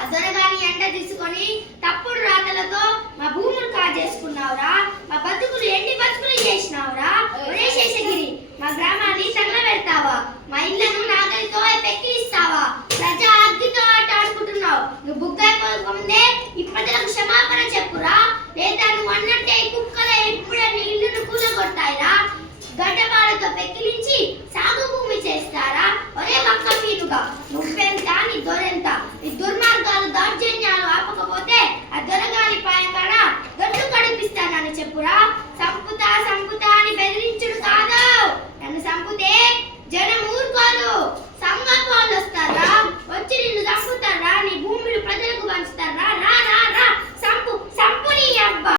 ఆ దొరగాని ఎంట తీసుకొని తప్పుడు రాతలతో మా భూములు కాజేసుకున్నావురా, మా బతుకులు ఎన్ని బతుకులు చేసినావురా. ఒరే శేషగిరి, మా గ్రామాన్ని తగలబెడతావా, మా ఇళ్లను నాగలితో పెక్కిలిస్తావా, ప్రజా అగ్గితో ఆట ఆడుకుంటున్నావు. నువ్వు బుగ్గైపోకముందే ఈ ప్రజలకు క్షమాపణ చెప్పురా, లేదా నువ్వు అన్నట్టే కుక్కల ఇప్పుడే నీ ఇల్లును కూలగొడతాయిరా. గడ్డపాలతో పెక్కిలించి సాగు భూమి చేస్తారా. ఒరే ఒక్క పీనుగా, నువ్వెంత నీ దొరెంత, నీ దుర్మార్గాలు దౌర్జన్యాలు ఆపకపోతే ఆ దొరగాని పాయకాడ గడ్డు కడిపిస్తానని చెప్పురా. సంపుతా సంపుతా అని బెదిరించుడు